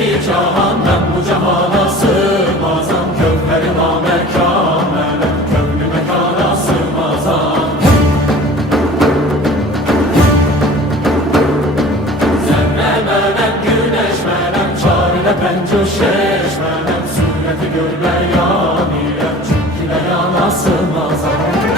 iki cahan ben bu cahana sığmazam. Kövheri namekâmele kövlü mekana sığmazam. Zerre menem güneş menem çarine pencuşeş menem sureti görme yanire çünkü yana sığmazam.